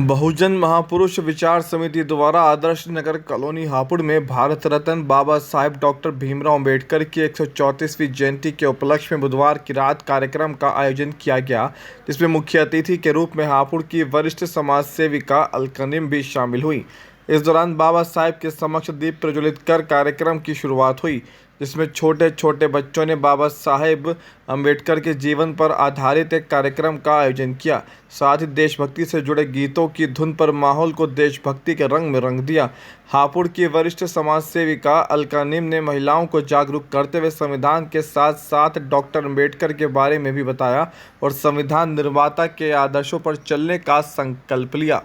बहुजन महापुरुष विचार समिति द्वारा आदर्श नगर कॉलोनी हापुड़ में भारत रत्न बाबा साहेब डॉक्टर भीमराव अंबेडकर की 134वीं जयंती के उपलक्ष्य में बुधवार की रात कार्यक्रम का आयोजन किया गया, जिसमें मुख्य अतिथि के रूप में हापुड़ की वरिष्ठ समाज सेविका अलकनिम भी शामिल हुई। इस दौरान बाबा साहेब के समक्ष दीप प्रज्वलित कर कार्यक्रम की शुरुआत हुई, जिसमें छोटे छोटे बच्चों ने बाबा साहेब अंबेडकर के जीवन पर आधारित एक कार्यक्रम का आयोजन किया। साथ ही देशभक्ति से जुड़े गीतों की धुन पर माहौल को देशभक्ति के रंग में रंग दिया। हापुड़ की वरिष्ठ समाज सेविका अलकनिम ने महिलाओं को जागरूक करते हुए संविधान के साथ साथ डॉक्टर अंबेडकर के बारे में भी बताया और संविधान निर्माता के आदर्शों पर चलने का संकल्प लिया।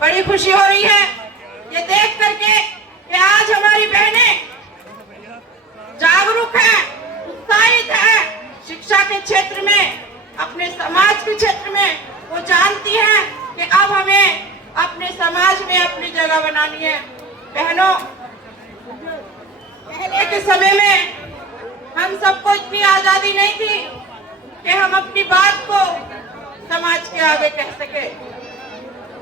बड़ी खुशी हो रही है ये देख करके कि आज हमारी बहनें जागरूक है, उत्साहित है। शिक्षा के क्षेत्र में, अपने समाज के क्षेत्र में वो जानती हैं कि अब हमें अपने समाज में अपनी जगह बनानी है। बहनों, पहले के समय में हम सबको इतनी आजादी नहीं थी कि हम अपनी बात को समाज के आगे कह सके।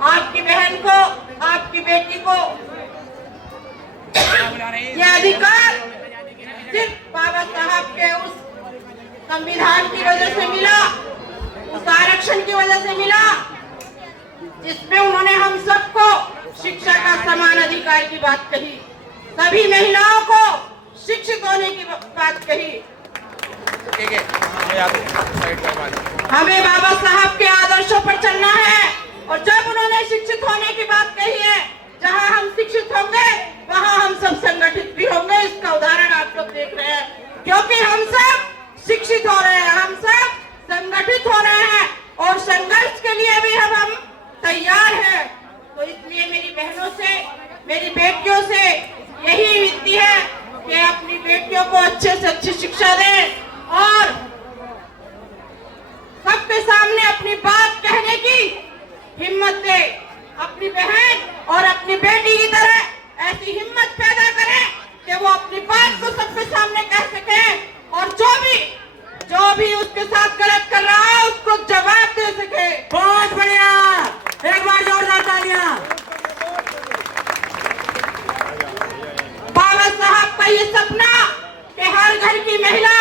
आपकी बहन को, आपकी बेटी को यह अधिकार सिर्फ बाबा साहब के उस संविधान की वजह से मिला, उस आरक्षण की वजह से मिला, जिसमें उन्होंने हम सबको शिक्षा का समान अधिकार की बात कही, सभी महिलाओं को शिक्षित होने की बात कही। हमें बाबा साहब के आदर्शों पर चलना है और जब उन्होंने शिक्षित होने की बात कही है, जहां हम शिक्षित होंगे वहां हम सब संगठित भी होंगे। इसका उदाहरण आप लोग देख रहे हैं, क्योंकि हम सब शिक्षित हो रहे हैं, हम सब संगठित हो रहे हैं और संघर्ष के लिए भी हम तैयार हैं। तो इसलिए मेरी बहनों से, मेरी बेटियों से यही विनती है कि अपनी बेटियों को अच्छे से अच्छी शिक्षा दें और सबके सामने अपनी बात कहने की हिम्मत दे। अपनी बहन और अपनी बेटी की तरह ऐसी हिम्मत पैदा करें कि वो अपनी बात को सबके सामने कह सके और जो भी उसके साथ गलत कर रहा है उसको जवाब दे सके। बहुत बढ़िया, एक बार जोरदार तालियां। बाबा साहब का ये सपना कि हर घर की महिला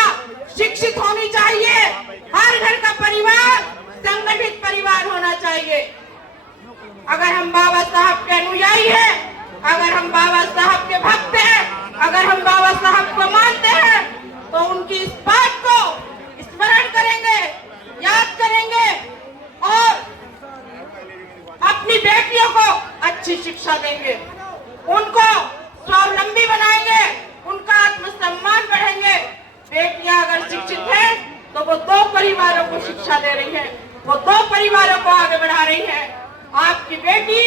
शिक्षित होनी चाहिए, हर घर का परिवार संगठित परिवार होना चाहिए। अगर हम बाबा साहब के अनुयायी हैं, अगर हम बाबा साहब के भक्त हैं, अगर हम बाबा साहब को मानते हैं, तो उनकी इस बात को स्मरण करेंगे, याद करेंगे और अपनी बेटियों को अच्छी शिक्षा देंगे, उनको स्वावलंबी बनाएंगे, उनका आत्मसम्मान बढ़ाएंगे। बेटियां अगर शिक्षित हैं तो वो दो परिवारों को शिक्षा दे रही है, वो दो परिवारों को आगे बढ़ा रही है। आपकी बेटी,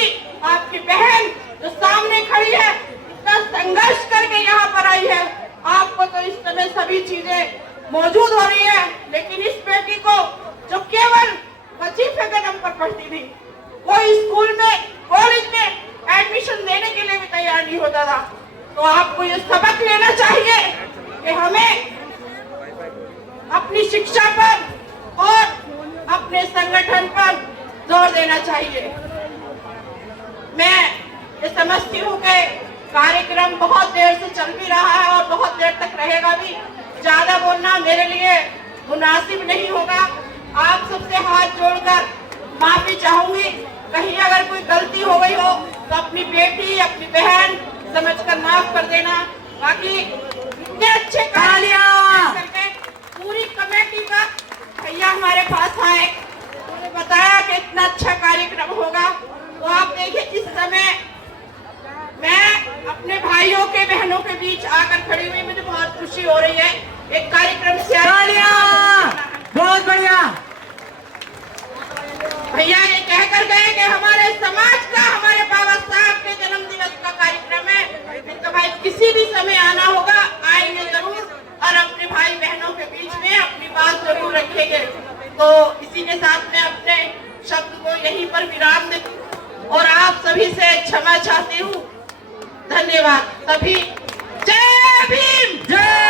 आपकी बहन जो सामने खड़ी है, इतना संघर्ष करके यहाँ पर आई है। आपको तो इस समय सभी चीजें मौजूद हो रही है, लेकिन इस बेटी को जो केवल वजीफे के दम पर पढ़ती थी, कोई स्कूल में, कॉलेज में एडमिशन देने के लिए भी तैयार नहीं होता था। तो आपको ये सबक लेना चाहिए कि हमें अपनी शिक्षा पर और अपने संगठन पर जोर देना चाहिए। मैं ये समझती हूँ कि कार्यक्रम बहुत देर से चल भी रहा है और बहुत देर तक रहेगा भी। ज्यादा बोलना मेरे लिए मुनासिब नहीं होगा। आप सबसे हाथ जोड़कर माफी चाहूंगी, कहीं अगर कोई गलती हो गई हो तो अपनी बेटी, अपनी बहन समझकर माफ कर देना। बाकी इतने अच्छे करके पूरी कमेटी का भैया हमारे पास आए, उन्होंने बताया कि इतना अच्छा कार्यक्रम होगा। तो आप देखिए, इस समय मैं अपने भाइयों के, बहनों के बीच आकर खड़ी हुई, मुझे बहुत खुशी हो रही है। एक कार्यक्रम से बहुत बढ़िया। भैया ये कहकर गए कि हमारे समाज का, हमारे बाबा साहब के जन्म दिवस का कार्यक्रम है, तो भाई किसी भी समय आना होगा, आएंगे जरूर और अपने भाई बहनों के बीच में अपनी बात जरूर रखेंगे। तो इसी के साथ में अपने शब्द को यहीं पर विराम देती और आप सभी से क्षमा चाहती हूँ। धन्यवाद। सभी जय भीम। जय